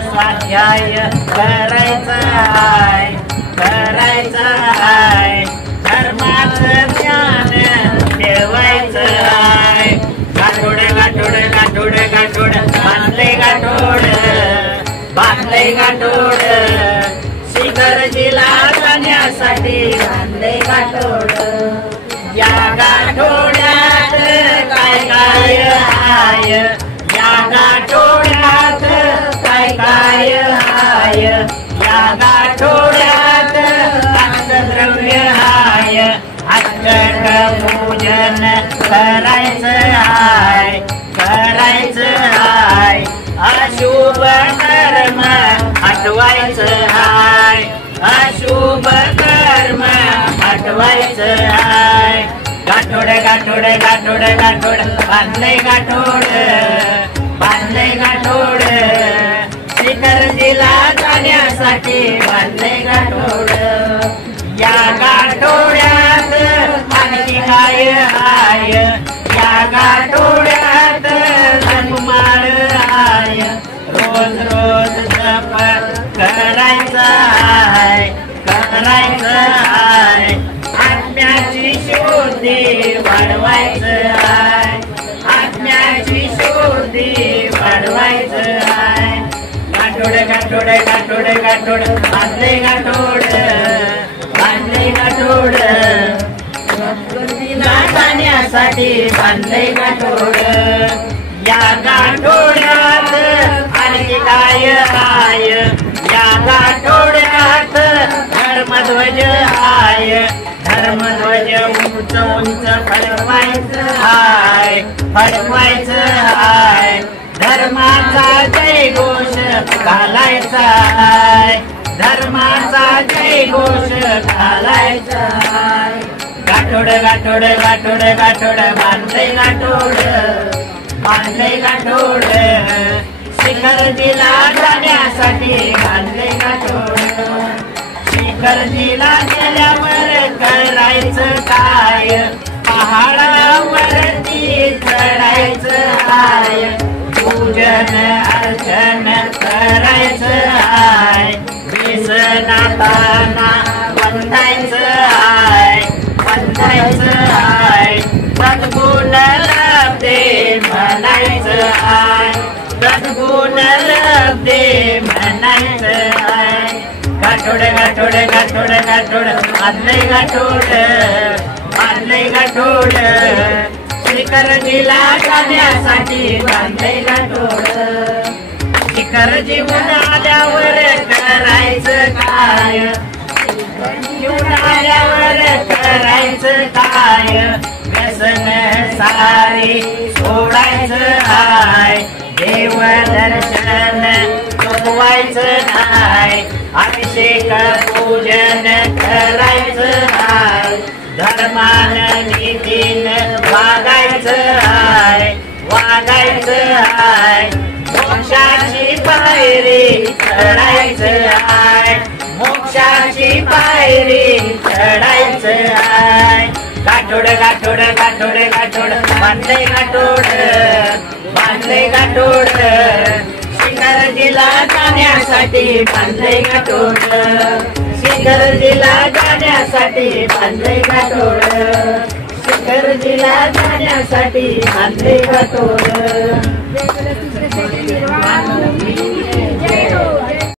स्वाध्याय करायचा आहे धर्माचं ज्ञान ठेवायचं आहे गाठोड गाठोड गाठोड गाठोड बांधले गाठोड शिखरजीला जाण्यासाठी बांधले गाठोड या गाठोड्यात काय काय आहे या गाठोड्यात काय काय आहे या गाठोड्यात अष्टद्रव्य आहे अष्टक पूजन करायचं आहे अशुभ कर्म हटवायचं आहे अशुभ कर्म हटवायचं आहे गाठोड गाठोड गाठोड गाठोड बांधले गाठोड शिखरजीला जाण्यासाठी बांधले गाठोड या गाठोड्यात आणखी काय आहे या गाठोड्यात धनुमाळ आहे रोज रोज जप करायचा आहे आत्म्याची शुद्धी वाढवायचं आहे आत्म्याची शुद्धी वाढवायचं आहे गाठोड गाठोड गाठोड गाठोड बांधले गाठोड जाण्यासाठी बांधले गाठोड या गाठोड्यात आणखी काय आहे या गाठोड्यात धर्मध्वज आहे धर्मध्वज उंच उंच फडकवायचं आहे धर्माचा जयघोष घालायचा आहे धर्माचा जयघोष घालायचा आहे गाठोड गाठोड गाठोड गाठोड बांधले गाठोड शिखरजीला जाण्यासाठी बांधले गाठोड शिखरजीला गेल्यावर करायचं काय पहाडावरती चढायचं आहे पूजन अर्चन करायचं आहे व्यसनाताना बंधायचं आहे सद्गुण लब्धे म्हणायचं आहे सद्गुण लब्धे म्हणायचं आहे गाठोड गाठोड गाठोड गाठोड बांधले गाठोड शिखरजीला जाण्यासाठी बांधले गाठोड शिखरजी आल्यावर करायचं काय आल्यावर करायचं काय व्यसन सारे सोडायचं आहे देव दर्शन चुकवायचं नाही अभिषेक पूजन करायचं आहे धर्मान नीतीनं वागायचं आहे मोक्षाची पायरी चढायचं आहे मोक्षाची पायरी चढायचं आहे गाठोड गाठोड गाठोड गाठोड बांधले गाठोड शिखरजीला जाण्यासाठी बांधले गाठोड शिखरजीला जाण्यासाठी बांधले गाठोड शिखरजीला जाण्यासाठी बांधले गाठोड